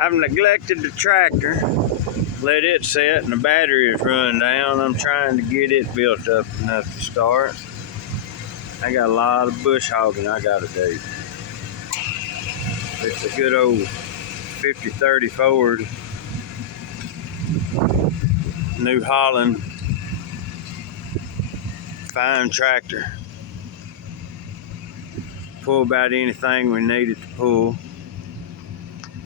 I've neglected the tractor, let it sit, and the battery is running down. I'm trying to get it built up enough to start. I got a lot of bush hogging I gotta do. It's a good old 50-30 Ford New Holland, fine tractor. Pull about anything we need it to pull.